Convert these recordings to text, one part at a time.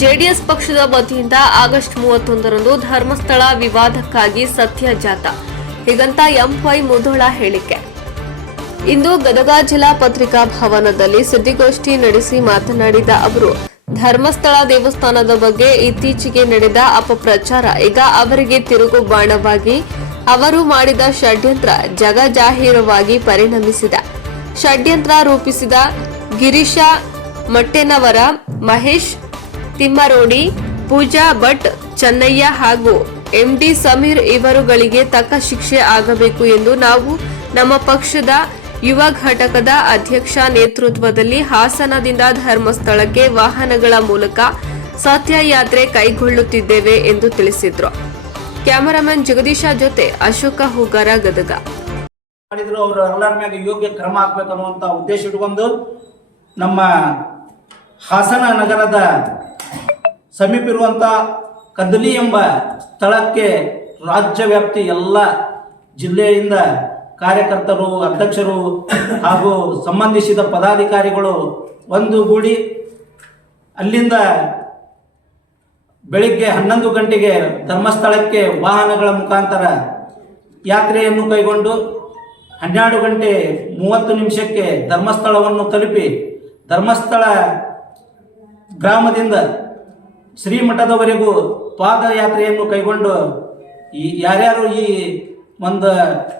JDS ಪಕ್ಷದ ವತಿಯಿಂದ August ಮೂವತ್ತೊಂದರಂದು ಧರ್ಮಸ್ಥಳ ವಿವಾದಕ್ಕಾಗಿ ಸತ್ಯ ಜಾತ ಹೀಗಂತ ಎಂವೈ ಮುಧೋಳ ಹೇಳಿಕೆ. ಇಂದು ಗದಗ ಜಿಲ್ಲಾ ಪತ್ರಿಕಾ ಭವನದಲ್ಲಿ ಸುದ್ದಿಗೋಷ್ಠಿ ನಡೆಸಿ ಮಾತನಾಡಿದ ಅವರು, ಧರ್ಮಸ್ಥಳ ದೇವಸ್ಥಾನದ ಬಗ್ಗೆ ಇತ್ತೀಚೆಗೆ ನಡೆದ ಅಪಪ್ರಚಾರ ಈಗ ಅವರಿಗೆ ತಿರುಗು ಬಾಣವಾಗಿ ಅವರು ಮಾಡಿದ ಷಡ್ಯಂತ್ರ ಜಗಜಾಹೀರವಾಗಿ ಪರಿಣಮಿಸಿದೆ. ಷಡ್ಯಂತ್ರ ರೂಪಿಸಿದ ಗಿರೀಶ ಮಟ್ಟೆನವರ, ಮಹೇಶ್ ತಿಮ್ಮರೋಡಿ, ಪೂಜಾ ಭಟ್, ಚನ್ನಯ್ಯ ಹಾಗೂ ಎಂಡಿ ಸಮೀರ್ ಇವರುಗಳಿಗೆ ತಕ್ಕ ಶಿಕ್ಷೆ ಆಗಬೇಕು ಎಂದು ನಾವು ನಮ್ಮ ಪಕ್ಷದ ಯುವ ಘಟಕದ ಅಧ್ಯಕ್ಷ ನೇತೃತ್ವದಲ್ಲಿ ಹಾಸನದಿಂದ ಧರ್ಮಸ್ಥಳಕ್ಕೆ ವಾಹನಗಳ ಮೂಲಕ ಸತ್ಯಯಾತ್ರೆ ಕೈಗೊಳ್ಳುತ್ತಿದ್ದೇವೆ ಎಂದು ತಿಳಿಸಿದ್ರು. ಕ್ಯಾಮರಾಮನ್ ಜಗದೀಶ ಜೊತೆ ಅಶೋಕ ಹೂಗಾರ, ಗದಗ. ಮಾಡಿದ್ರು ಅವರು ಯೋಗ್ಯ ಕ್ರಮ ಆಗ್ಬೇಕು ಅನ್ನುವಂಥ ಉದ್ದೇಶ ಇಟ್ಕೊಂಡು ನಮ್ಮ ಹಾಸನ ನಗರದ ಸಮೀಪ ಇರುವಂಥ ಕದಲಿ ಎಂಬ ಸ್ಥಳಕ್ಕೆ ರಾಜ್ಯ ವ್ಯಾಪ್ತಿ ಎಲ್ಲ ಜಿಲ್ಲೆಯಿಂದ ಕಾರ್ಯಕರ್ತರು, ಅಧ್ಯಕ್ಷರು ಹಾಗೂ ಸಂಬಂಧಿಸಿದ ಪದಾಧಿಕಾರಿಗಳು ಒಂದು ಗೂಡಿ ಅಲ್ಲಿಂದ ಬೆಳಿಗ್ಗೆ ಹನ್ನೊಂದು ಗಂಟೆಗೆ ಧರ್ಮಸ್ಥಳಕ್ಕೆ ವಾಹನಗಳ ಮುಖಾಂತರ ಯಾತ್ರೆಯನ್ನು ಕೈಗೊಂಡು ಹನ್ನೆರಡು ಗಂಟೆ ಮೂವತ್ತು ನಿಮಿಷಕ್ಕೆ ಧರ್ಮಸ್ಥಳವನ್ನು ತಲುಪಿ ಧರ್ಮಸ್ಥಳ ಗ್ರಾಮದಿಂದ ಶ್ರೀಮಠದವರೆಗೂ ಪಾದಯಾತ್ರೆಯನ್ನು ಕೈಗೊಂಡು ಈ ಯಾರ್ಯಾರು ಈ ಒಂದು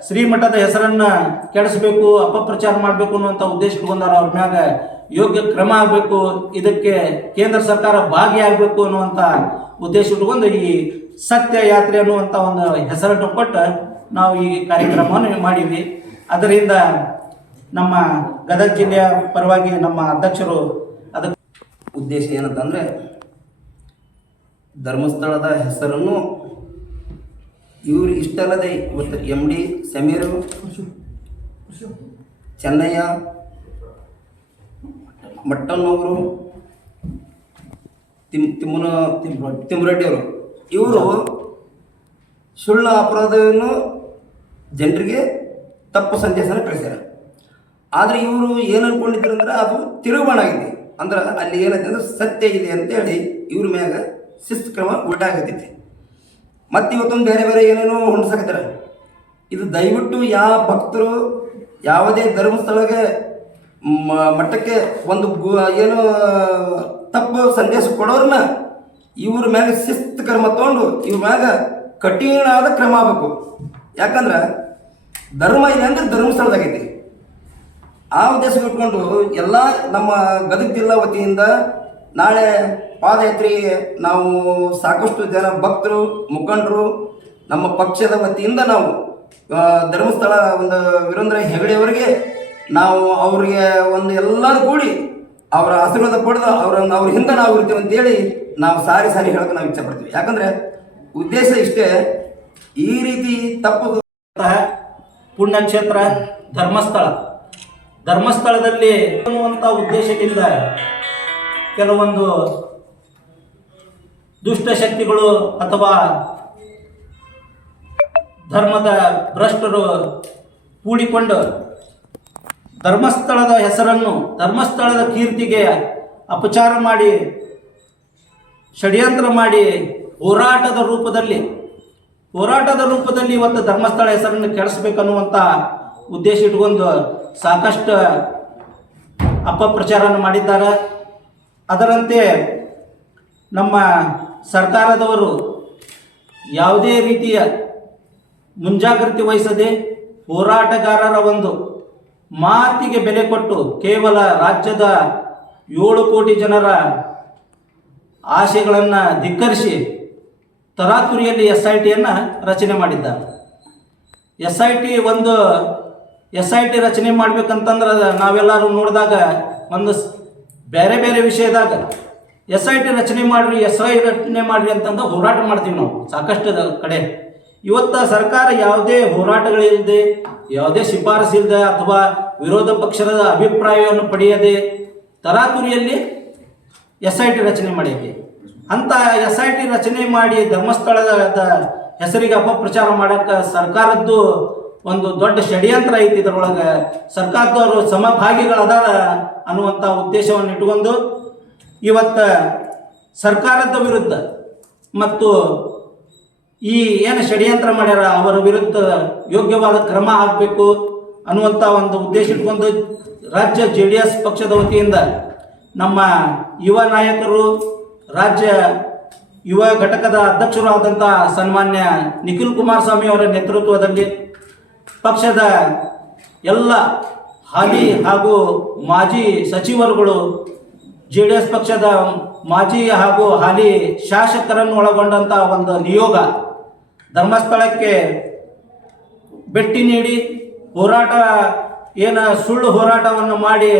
ಶ್ರೀಮಠದ ಹೆಸರನ್ನ ಕೆಡಿಸಬೇಕು, ಅಪಪ್ರಚಾರ ಮಾಡಬೇಕು ಅನ್ನುವಂಥ ಉದ್ದೇಶ ಬಂದಾರ ಅವ್ರ ಮ್ಯಾಗ ಯೋಗ್ಯ ಕ್ರಮ ಆಗಬೇಕು, ಇದಕ್ಕೆ ಕೇಂದ್ರ ಸರ್ಕಾರ ಭಾಗಿಯಾಗಬೇಕು ಅನ್ನುವಂಥ ಉದ್ದೇಶ ಇಟ್ಕೊಂಡು ಈ ಸತ್ಯ ಯಾತ್ರೆ ಅನ್ನುವಂಥ ಒಂದು ಹೆಸರನ್ನು ಕೊಟ್ಟು ನಾವು ಈ ಕಾರ್ಯಕ್ರಮವನ್ನು ಮಾಡಿದ್ವಿ. ಅದರಿಂದ ನಮ್ಮ ಗದಗ ಜಿಲ್ಲೆಯ ಪರವಾಗಿ ನಮ್ಮ ಅಧ್ಯಕ್ಷರು ಅದಕ್ಕೆ ಉದ್ದೇಶ ಏನಂತಂದರೆ ಧರ್ಮಸ್ಥಳದ ಹೆಸರನ್ನು ಇವರು ಇಷ್ಟಲ್ಲದೆ ಇವತ್ತು ಎಂ ಡಿ ಸಮೀರ್, ಚೆನ್ನಯ್ಯ ಮಟ್ಟಣ್ಣವರು ತಿಮ್ ತಿಮ್ಮನ ತಿಮ್ಮರೆಡ್ಡಿಯವರು ಇವರು ಸುಳ್ಳು ಅಪರಾಧವನ್ನು ಜನರಿಗೆ ತಪ್ಪು ಸಂದೇಶನ ಕಳಿಸ್ಯಾರ. ಆದರೆ ಇವರು ಏನು ಅನ್ಕೊಂಡಿದ್ರು ಅಂದ್ರೆ ಅದು ತಿರುಗಾಣ ಆಗಿದೆ ಅಂದ್ರೆ ಅಲ್ಲಿ ಏನಾಯ್ತು ಅಂದ್ರೆ ಸತ್ಯ ಇದೆ ಅಂತೇಳಿ ಇವ್ರ ಮ್ಯಾಗ ಶಿಸ್ತು ಕ್ರಮ ಉಲ್ಟಾಗತೈತಿ ಮತ್ತು ಇವತ್ತೊಂದು ಬೇರೆ ಬೇರೆ ಏನೇನೋ ಹೊಂಡ್ಸಕತ್ತಾರ. ಇದು ದಯವಿಟ್ಟು ಯಾವ ಭಕ್ತರು ಯಾವುದೇ ಧರ್ಮಸ್ಥಳಕ್ಕೆ ಮಟ್ಟಕ್ಕೆ ಒಂದು ಏನು ತಪ್ಪು ಸಂದೇಶ ಕೊಡೋರನ್ನ ಇವ್ರ ಮ್ಯಾಗ ಶಿಸ್ತು ಕ್ರಮ ತಗೊಂಡು ಇವ್ರ ಮ್ಯಾಗ ಕಠಿಣಾದ ಕ್ರಮ ಆಗಬೇಕು. ಯಾಕಂದ್ರೆ ಧರ್ಮ ಇದೆ ಅಂದ್ರೆ ಧರ್ಮಸ್ಥಳದಾಗೈತಿ ಆ ಉದ್ದೇಶ ಇಟ್ಕೊಂಡು ಎಲ್ಲ ನಮ್ಮ ಗದಗ ಜಿಲ್ಲಾ ವತಿಯಿಂದ ನಾಳೆ ಪಾದಯಾತ್ರೆಗೆ ನಾವು ಸಾಕಷ್ಟು ಜನ ಭಕ್ತರು, ಮುಖಂಡರು, ನಮ್ಮ ಪಕ್ಷದ ವತಿಯಿಂದ ನಾವು ಧರ್ಮಸ್ಥಳ ಒಂದು ವೀರೇಂದ್ರ ಹೆಗಡೆಯವರಿಗೆ ನಾವು ಅವರಿಗೆ ಒಂದು ಎಲ್ಲರೂ ಕೂಡಿ ಅವರ ಆಶೀರ್ವಾದ ಪಡೆದು ಅವರನ್ನು ಅವ್ರ ಹಿಂದೆ ನಾವು ಇರ್ತೀವಿ ಅಂತೇಳಿ ನಾವು ಸಾರಿ ಸಾರಿ ಹೇಳೋಕೆ ನಾವು ಇಚ್ಛೆ ಪಡ್ತೀವಿ ಯಾಕಂದರೆ ಉದ್ದೇಶ ಇಷ್ಟೇ, ಈ ರೀತಿ ತಪ್ಪು ಪುಣ್ಯಕ್ಷೇತ್ರ ಧರ್ಮಸ್ಥಳ. ಧರ್ಮಸ್ಥಳದಲ್ಲಿ ಅನ್ನುವಂಥ ಉದ್ದೇಶದಿಂದ ಕೆಲವೊಂದು ದುಷ್ಟಶಕ್ತಿಗಳು ಅಥವಾ ಧರ್ಮದ ಭ್ರಷ್ಟರು ಕೂಡಿಕೊಂಡು ಧರ್ಮಸ್ಥಳದ ಹೆಸರನ್ನು, ಧರ್ಮಸ್ಥಳದ ಕೀರ್ತಿಗೆ ಅಪಚಾರ ಮಾಡಿ, ಷಡ್ಯಂತ್ರ ಮಾಡಿ ಹೋರಾಟದ ರೂಪದಲ್ಲಿ ಹೋರಾಟದ ರೂಪದಲ್ಲಿ ಇವತ್ತು ಧರ್ಮಸ್ಥಳ ಹೆಸರನ್ನು ಕೆಡಿಸ್ಬೇಕನ್ನುವಂಥ ಉದ್ದೇಶ ಇಟ್ಕೊಂಡು ಸಾಕಷ್ಟು ಅಪಪ್ರಚಾರವನ್ನು ಮಾಡಿದ್ದಾರೆ. ಅದರಂತೆ ನಮ್ಮ ಸರ್ಕಾರದವರು ಯಾವುದೇ ರೀತಿಯ ಮುಂಜಾಗ್ರತೆ ವಹಿಸದೆ ಹೋರಾಟಗಾರರ ಒಂದು ಮಾತಿಗೆ ಬೆಲೆ ಕೊಟ್ಟು ಕೇವಲ ರಾಜ್ಯದ ಏಳು ಕೋಟಿ ಜನರ ಆಶೆಗಳನ್ನು ಧಿಕ್ಕರಿಸಿ ತರಾತುರಿಯಲ್ಲಿ ಎಸ್ ಐ ಟಿಯನ್ನು ರಚನೆ ಮಾಡಿದ್ದಾರೆ. ಎಸ್ ಐ ಟಿ ಒಂದು ಎಸ್ ಐ ಟಿ ರಚನೆ ಮಾಡ್ಬೇಕಂತಂದ್ರೆ ನಾವೆಲ್ಲರೂ ನೋಡಿದಾಗ ಒಂದು ಬೇರೆ ಬೇರೆ ವಿಷಯದಾಗ ಎಸ್ ಐ ಟಿ ರಚನೆ ಮಾಡ್ರಿ, ಎಸ್ ಐ ರಚನೆ ಮಾಡ್ರಿ ಅಂತಂದು ಹೋರಾಟ ಮಾಡ್ತೀವಿ ನಾವು, ಸಾಕಷ್ಟು ಕಡೆ. ಇವತ್ತು ಸರ್ಕಾರ ಯಾವುದೇ ಹೋರಾಟಗಳಿಲ್ಲದೆ, ಯಾವುದೇ ಶಿಫಾರಸು ಇಲ್ಲದೆ ಅಥವಾ ವಿರೋಧ ಪಕ್ಷದ ಅಭಿಪ್ರಾಯವನ್ನು ಪಡೆಯದೆ ತರಾತುರಿಯಲ್ಲಿ ಎಸ್ ಐ ಟಿ ರಚನೆ ಮಾಡಿದೆ ಅಂತ ಎಸ್ ಐ ಟಿ ರಚನೆ ಮಾಡಿ ಧರ್ಮಸ್ಥಳದ ಹೆಸರಿಗೆ ಅಪಪ್ರಚಾರ ಮಾಡಕ್ಕೆ ಸರ್ಕಾರದ್ದು ಒಂದು ದೊಡ್ಡ ಷಡ್ಯಂತ್ರ ಐತಿ ಇದರೊಳಗೆ. ಸರ್ಕಾರದವರು ಸಮಭಾಗಿಗಳದಾರ ಅನ್ನುವಂಥ ಉದ್ದೇಶವನ್ನು ಇಟ್ಕೊಂಡು ಇವತ್ತು ಸರ್ಕಾರದ ವಿರುದ್ಧ ಮತ್ತು ಈ ಏನು ಷಡ್ಯಂತ್ರ ಮಾಡ್ಯಾರ ಅವರ ವಿರುದ್ಧ ಯೋಗ್ಯವಾದ ಕ್ರಮ ಆಗಬೇಕು ಅನ್ನುವಂಥ ಒಂದು ಉದ್ದೇಶ ಇಟ್ಕೊಂಡು ರಾಜ್ಯ ಜೆ ಡಿ ಎಸ್ ಪಕ್ಷದ ವತಿಯಿಂದ ನಮ್ಮ ಯುವ ನಾಯಕರು, ರಾಜ್ಯ ಯುವ ಘಟಕದ ಅಧ್ಯಕ್ಷರು ಆದಂಥ ಸನ್ಮಾನ್ಯ ನಿಖಿಲ್ ಕುಮಾರಸ್ವಾಮಿ ಅವರ ನೇತೃತ್ವದಲ್ಲಿ ಪಕ್ಷದ ಎಲ್ಲ ಹಾಲಿ ಹಾಗೂ ಮಾಜಿ ಸಚಿವರುಗಳು ಜೆ ಡಿ ಎಸ್ ಪಕ್ಷದ ಮಾಜಿ ಹಾಗೂ ಹಾಲಿ ಶಾಸಕರನ್ನು ಒಳಗೊಂಡಂಥ ಒಂದು ನಿಯೋಗ ಧರ್ಮಸ್ಥಳಕ್ಕೆ ಭೇಟಿ ನೀಡಿ ಹೋರಾಟ, ಏನು ಸುಳ್ಳು ಹೋರಾಟವನ್ನು ಮಾಡಿ